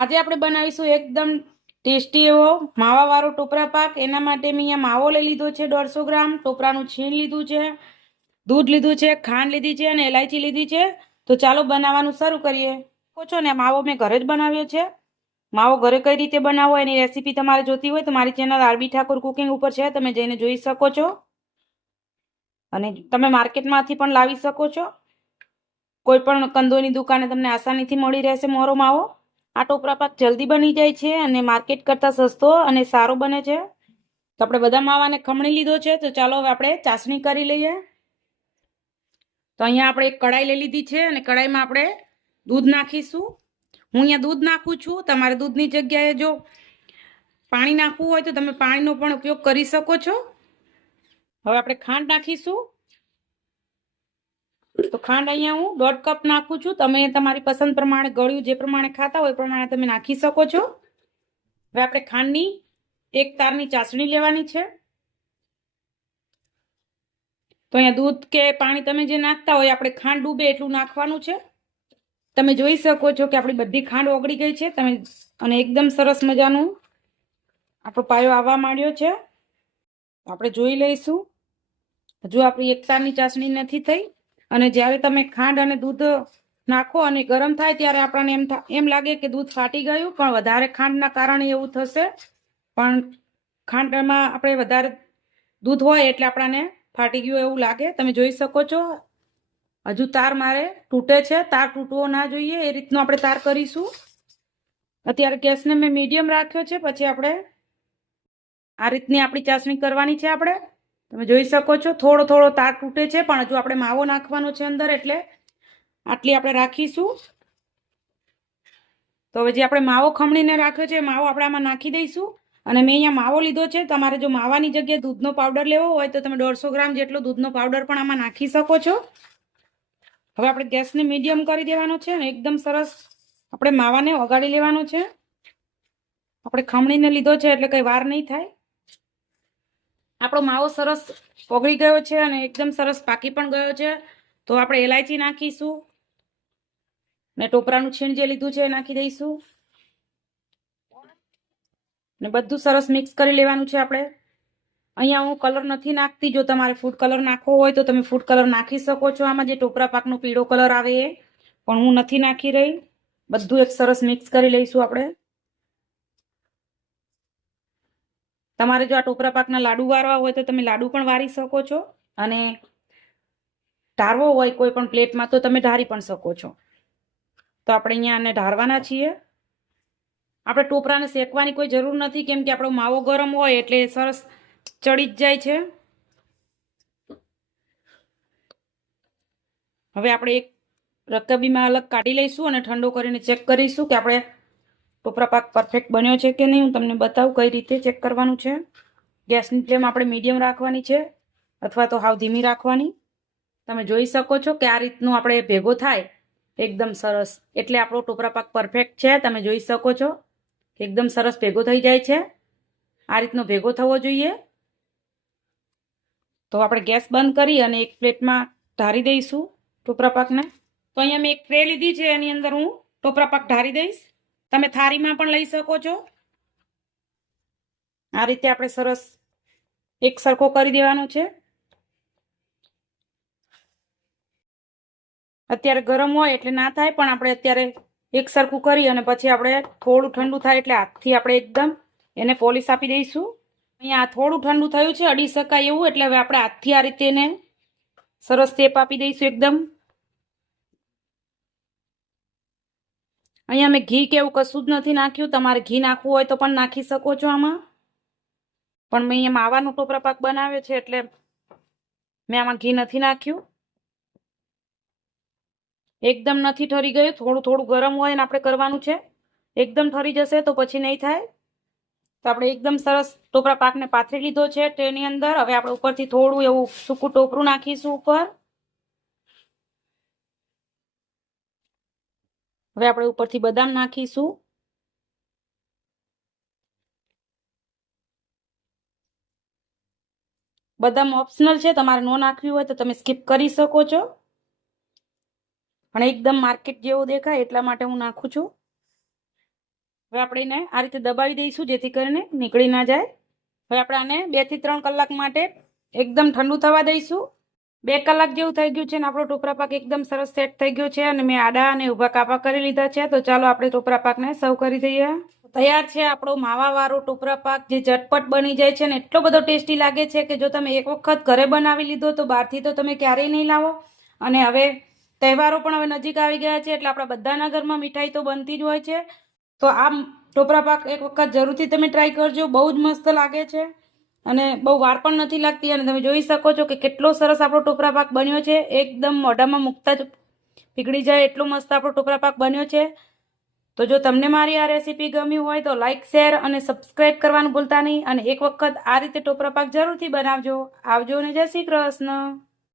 આજે આપણે બનાવીશું એકદમ ટેસ્ટી એવો માવાવાળો ટોપરા પાક। એના માટે મેં અહીંયા માવો લઈ લીધો છે 150 ગ્રામ, ટોપરાનું છીણ લીધું છે, દૂધ લીધું છે, ખાંડ લીધી છે અને ઇલાયચી લીધી છે। તો ચાલો બનાવવાનું શરૂ કરીએ। છો ને માવો મેં ઘરે જ બનાવ્યો છે। માવો ઘરે કઈ રીતે બનાવવો એની રેસીપી તમારે જોતી હોય તો મારી ચેનલ આરબી ઠાકોર કુકિંગ ઉપર છે, તમે જઈને જોઈ શકો છો અને તમે માર્કેટમાંથી પણ લાવી શકો છો। કોઈ પણ કંદોની દુકાને તમને આસાનીથી મળી રહેશે મોરો માવો। આ ટોપરા પાક જલ્દી બની જાય છે અને માર્કેટ કરતાં સસ્તો અને સારો બને છે। તો આપણે બધા માવાને ખમણી લીધો છે। તો ચાલો હવે આપણે ચાસણી કરી લઈએ। તો અહીંયા આપણે એક કડાઈ લઈ લીધી છે અને કડાઈમાં આપણે દૂધ નાખીશું। હું અહીંયા દૂધ નાખું છું, તમારે દૂધની જગ્યાએ જો પાણી નાખવું હોય તો તમે પાણીનો પણ ઉપયોગ કરી શકો છો। હવે આપણે ખાંડ નાખીશું। તો ખાંડ અહીંયા હું 1.5 કપ નાખું છું, તમે તમારી પસંદ પ્રમાણે ગળ્યું જે પ્રમાણે ખાતા હોય એ પ્રમાણે તમે નાખી શકો છો। હવે આપણે ખાંડની એક તારની ચાસણી લેવાની છે। તો અહીંયા દૂધ કે પાણી તમે જે નાખતા હોય આપણે ખાંડ ડૂબે એટલું નાખવાનું છે। તમે જોઈ શકો છો કે આપણી બધી ખાંડ ઓગળી ગઈ છે તમે અને એકદમ સરસ મજાનું આપણો પાયો આવવા માંડ્યો છે। આપણે જોઈ લઈશું, હજુ આપણી એક તારની ચાસણી નથી થઈ અને જ્યારે તમે ખાંડ અને દૂધ નાખો અને ગરમ થાય ત્યારે આપણને એમ લાગે કે દૂધ ફાટી ગયું, પણ વધારે ખાંડના કારણે એવું થશે। પણ ખાંડમાં આપણે વધારે દૂધ હોય એટલે આપણને ફાટી ગયું એવું લાગે। તમે જોઈ શકો છો હજુ તાર મારે તૂટે છે, તાર તૂટવો ના જોઈએ એ રીતનો આપણે તાર કરીશું। અત્યારે ગેસને મેં મીડિયમ રાખ્યો છે, પછી આપણે આ રીતની આપણી ચાસણી કરવાની છે। આપણે તમે જોઈ શકો છો થોડો થોડો તાર તૂટે છે, પણ હજુ આપણે માવો નાખવાનો છે અંદર એટલે આટલી આપણે રાખીશું। તો હવે જે આપણે માવો ખમણીને રાખ્યો છે માવો આપણે આમાં નાખી દઈશું અને મેં અહીંયા માવો લીધો છે। તમારે જો માવાની જગ્યાએ દૂધનો પાવડર લેવો હોય તો તમે 150 ગ્રામ જેટલો દૂધનો પાવડર પણ આમાં નાખી શકો છો। હવે આપણે ગેસને મીડિયમ કરી દેવાનો છે અને એકદમ સરસ આપણે માવાને ઓગાળી લેવાનો છે। આપણે ખમણીને લીધો છે એટલે કંઈ વાર નહીં થાય। આપણો માવો સરસ ઓગળી ગયો છે અને એકદમ સરસ પાકી પણ ગયો છે। તો આપણે ઇલાયચી નાખીશું ને ટોપરાનું છીણ જે લીધું છે એ નાખી દઈશું ને બધું સરસ મિક્સ કરી લેવાનું છે। આપણે અહીંયા હું કલર નથી નાખતી, જો તમારે ફૂડ કલર નાખવો હોય તો તમે ફૂડ કલર નાખી શકો છો આમાં, જે ટોપરા પાકનો પીળો કલર આવે એ, પણ હું નથી નાખી રહી। બધું એક સરસ મિક્સ કરી લઈશું આપણે। તમારે જો આ ટોપરા પાકના લાડુ વારવા હોય તો તમે લાડુ પણ વારી શકો છો અને ઢારવો હોય કોઈ પણ પ્લેટમાં તો તમે ઢારી પણ શકો છો। તો આપણે અહીંયા આને ઢારવાના છીએ। આપણે ટોપરાને શેકવાની કોઈ જરૂર નથી, કેમ કે આપણો માવો ગરમ હોય એટલે સરસ ચડી જ જાય છે। હવે આપણે એક રકાબીમાં અલગ કાઢી લઈશું અને ઠંડો કરીને ચેક કરીશું કે આપણે ટોપરા પાક પરફેક્ટ બન્યો છે કે નહીં। હું તમને બતાવું કઈ રીતે ચેક કરવાનું છે। ગેસની ફ્લેમ આપણે મીડિયમ રાખવાની છે અથવા તો હાવ ધીમી રાખવાની। તમે જોઈ શકો છો કે આ રીતનું આપણે ભેગો થાય એકદમ સરસ, એટલે આપણો ટોપરા પાક પરફેક્ટ છે। તમે જોઈ શકો છો એકદમ સરસ ભેગો થઈ જાય છે, આ રીતનો ભેગો થવો જોઈએ। તો આપણે ગેસ બંધ કરી અને એક પ્લેટમાં ઢારી દઈશું ટોપરા પાકને। તો અહીંયા મેં એક ટ્રે લીધી છે, એની અંદર હું ટોપરા પાક ઢારી દઈશ। તમે થાળીમાં પણ લઈ શકો છો। આ રીતે આપણે સરસ એક સરખો કરી દેવાનો છે। અત્યારે ગરમ હોય એટલે ના થાય, પણ આપણે અત્યારે એક સરખું કરી અને પછી આપણે થોડું ઠંડુ થાય એટલે હાથથી આપણે એકદમ એને પોલિશ આપી દઈશું। અહીંયા થોડું ઠંડુ થયું છે, અડી શકાય એવું, એટલે હવે આપણે હાથથી આ રીતે એને સરસ શેપ આપી દઈશું એકદમ। અહીંયા મેં ઘી કે એવું કશું જ નથી નાખ્યું, તમારે ઘી નાખવું હોય તો પણ નાખી શકો છો આમાં, પણ મેં અહીંયા માવાનો ટોપરા પાક બનાવ્યો છે એટલે મેં આમાં ઘી નથી નાખ્યું। એકદમ નથી ઠરી ગયું, થોડું થોડું ગરમ હોય ને આપણે કરવાનું છે। એકદમ ઠરી જશે તો પછી નહીં થાય। તો આપણે એકદમ સરસ ટોપરા પાકને પાથરી લીધો છે ટ્રેની અંદર। હવે આપણે ઉપરથી થોડું એવું સૂકું ટોપરું નાખીશું ઉપર। હવે આપણે ઉપરથી બદામ નાખીશું। બદામ ઓપ્શનલ છે, તમારે ન નાખવી હોય તો તમે સ્કીપ કરી શકો છો, પણ એકદમ માર્કેટ જેવો દેખાય એટલા માટે હું નાખું છું। હવે આપણે એને આ રીતે દબાવી દઈશું જેથી કરીને નીકળી ના જાય. હવે આપણે આને 2 થી 3 કલાક માટે એકદમ ઠંડુ થવા દઈશું. 2 કલાક જેવું થઈ ગયું છે ને આપણો ટોપરા પાક એકદમ સરસ સેટ થઈ ગયો છે અને મેં આડા અને ઊભા કાપા કરી લીધા છે. તો ચાલો આપણે ટોપરા પાકને સર્વ કરી દઈએ. તૈયાર છે આપણો માવાવાળો ટોપરા પાક, જે ઝટપટ બની જાય છે ને એટલો બધો ટેસ્ટી લાગે છે કે જો તમે એક વખત ઘરે બનાવી લીધો તો બહારથી તો તમે ક્યારેય નહીં લાવો. અને હવે તહેવારો પણ હવે નજીક આવી ગયા છે એટલે આપણા બધાના ઘરમાં મીઠાઈ તો બનતી જ હોય છે. તો આ ટોપરા પાક એક વખત જરૂરથી તમે ટ્રાય કરજો. બહુ જ મસ્ત લાગે છે અને બહુ વાર પણ નથી લાગતી. અને તમે જોઈ શકો છો કે કેટલો સરસ આપણો ટોપરા પાક બન્યો છે. એકદમ મોઢામાં મૂકતા જ પીગળી જાય એટલો મસ્ત આપણો ટોપરા પાક બન્યો છે. તો જો તમને મારી આ રેસીપી ગમી હોય તો લાઇક, શેર અને સબસ્ક્રાઈબ કરવાનું ભૂલતા નહીં. અને એક વખત આ રીતે ટોપરા પાક જરૂરથી બનાવજો. આવજો ને જય શ્રી કૃષ્ણ.